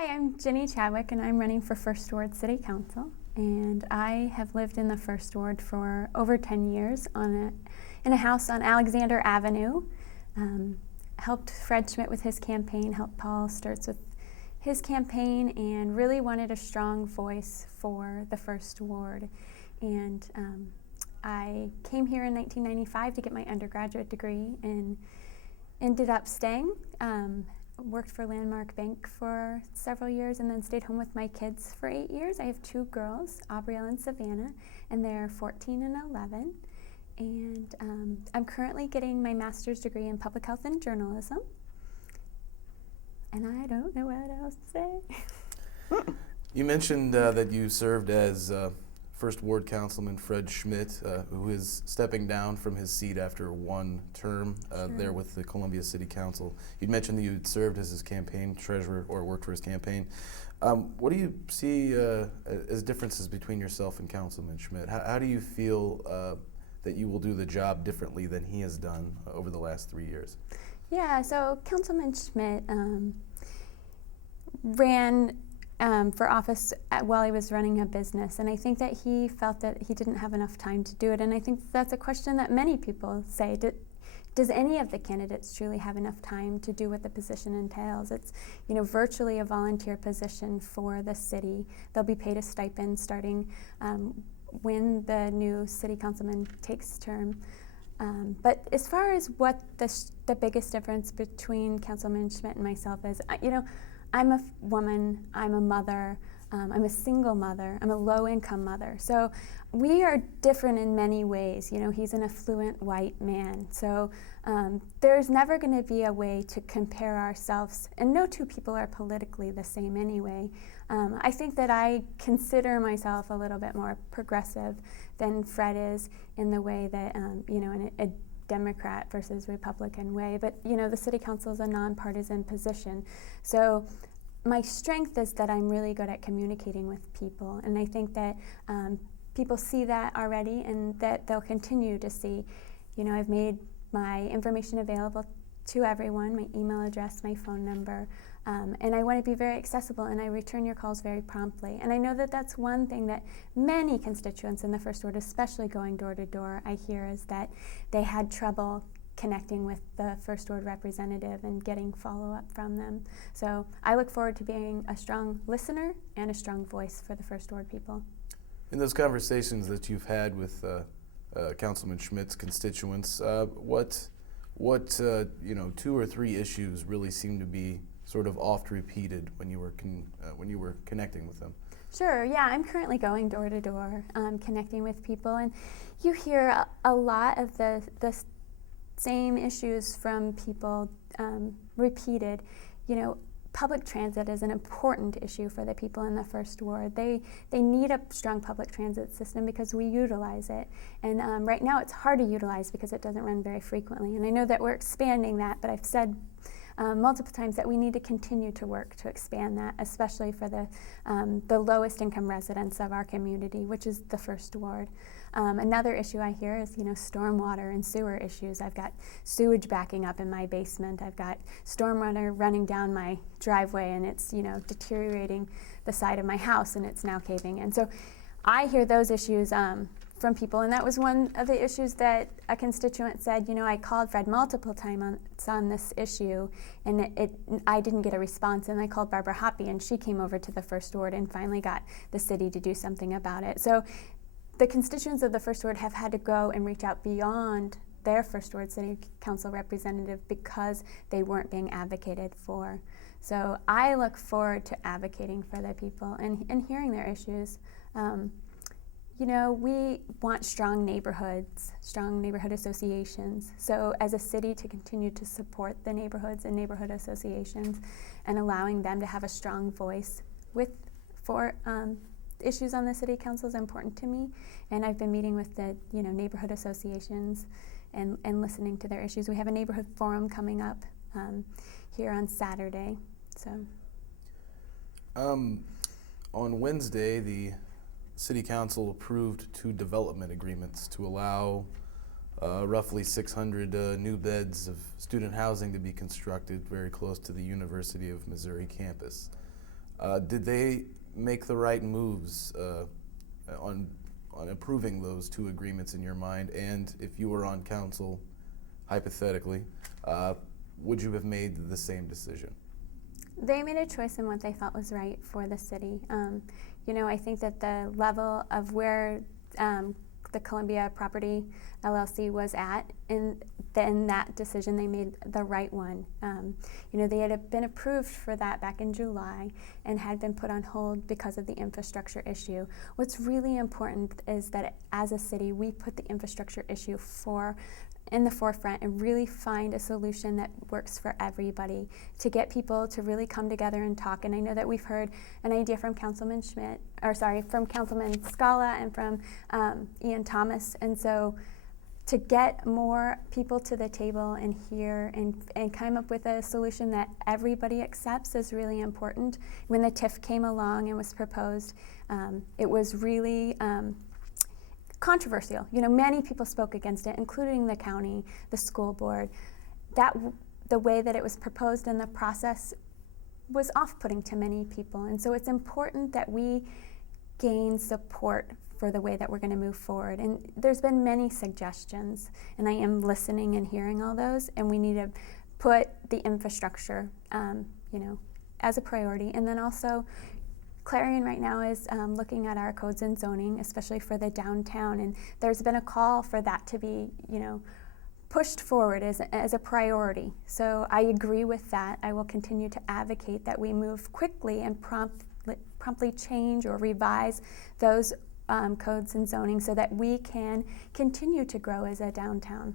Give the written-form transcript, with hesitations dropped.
Hi, I'm Ginny Chadwick, and I'm running for First Ward City Council. And I have lived in the First Ward for over 10 years in a house on Alexander Avenue. Helped Fred Schmidt with his campaign, helped Paul Sturts with his campaign, and really wanted a strong voice for the First Ward. And I came here in 1995 to get my undergraduate degree and ended up staying. Worked for Landmark Bank for several years and then stayed home with my kids for 8 years. I have 2 girls, Aubrielle and Savannah, and they're 14 and 11. And I'm currently getting my master's degree in public health and journalism. And I don't know what else to say. You mentioned that you served as First Ward Councilman Fred Schmidt, who is stepping down from his seat after one term there with the Columbia City Council. You'd mentioned that you had served as his campaign treasurer or worked for his campaign. What do you see as differences between yourself and Councilman Schmidt? How do you feel that you will do the job differently than he has done over the last 3 years? Yeah, so Councilman Schmidt ran for office while he was running a business, and I think that he felt that he didn't have enough time to do it, and I think that's a question that many people say. Does any of the candidates truly have enough time to do what the position entails? It's, virtually a volunteer position for the city. They'll be paid a stipend starting when the new city councilman takes term. But as far as what the biggest difference between Councilman Schmidt and myself is, I'm a woman, I'm a mother, I'm a single mother, I'm a low-income mother. So we are different in many ways. He's an affluent white man. So there's never going to be a way to compare ourselves, and no two people are politically the same anyway. I think that I consider myself a little bit more progressive than Fred is in the way that, in a Democrat versus Republican way, but the city council is a nonpartisan position. So my strength is that I'm really good at communicating with people, and I think that people see that already and that they'll continue to see. I've made my information available to everyone, my email address, my phone number, and I want to be very accessible, and I return your calls very promptly. And I know that that's one thing that many constituents in the First Ward, especially going door to door, I hear is that they had trouble connecting with the First Ward representative and getting follow-up from them. So I look forward to being a strong listener and a strong voice for the First Ward people. In those conversations that you've had with Councilman Schmidt's constituents, what 2 or 3 issues really seem to be sort of oft repeated when you were connecting with them? Sure, yeah, I'm currently going door to door, connecting with people, and you hear a lot of the same issues from people repeated. Public transit is an important issue for the people in the First Ward. They need a strong public transit system because we utilize it. And right now it's hard to utilize because it doesn't run very frequently. And I know that we're expanding that, but I've said multiple times that we need to continue to work to expand that, especially for the lowest income residents of our community, which is the First Ward. Another issue I hear is, stormwater and sewer issues. I've got sewage backing up in my basement. I've got stormwater running down my driveway, and it's, deteriorating the side of my house, and it's now caving in. So I hear those issues from people, and that was one of the issues that a constituent said, I called Fred multiple times on this issue, and I didn't get a response, and I called Barbara Hoppy, and she came over to the First Ward and finally got the city to do something about it. So the constituents of the First Ward have had to go and reach out beyond their First Ward City Council representative because they weren't being advocated for. So I look forward to advocating for the people and hearing their issues. We want strong neighborhoods, strong neighborhood associations. So as a city, to continue to support the neighborhoods and neighborhood associations and allowing them to have a strong voice for issues on the city council is important to me. And I've been meeting with the neighborhood associations and listening to their issues. We have a neighborhood forum coming up here on Saturday. So on Wednesday, the City Council approved 2 development agreements to allow roughly 600 new beds of student housing to be constructed very close to the University of Missouri campus. Did they make the right moves on approving those two agreements in your mind? And if you were on council, hypothetically, would you have made the same decision? They made a choice in what they thought was right for the city. I think that the level of where the Columbia Property LLC was at, and then that decision, they made the right one. They had been approved for that back in July and had been put on hold because of the infrastructure issue. What's really important is that as a city, we put the infrastructure issue in the forefront and really find a solution that works for everybody, to get people to really come together and talk. And I know that we've heard an idea from Councilman Scala and from Ian Thomas. And so to get more people to the table and hear and come up with a solution that everybody accepts is really important. When the TIF came along and was proposed, it was really controversial. Many people spoke against it, including the county, the school board. The way that it was proposed in the process was off-putting to many people. And so it's important that we gain support for the way that we're going to move forward. And there's been many suggestions, and I am listening and hearing all those, and we need to put the infrastructure, as a priority. And then also, Clarion right now is looking at our codes and zoning, especially for the downtown, and there's been a call for that to be, pushed forward as a priority. So I agree with that. I will continue to advocate that we move quickly and promptly change or revise those codes and zoning so that we can continue to grow as a downtown.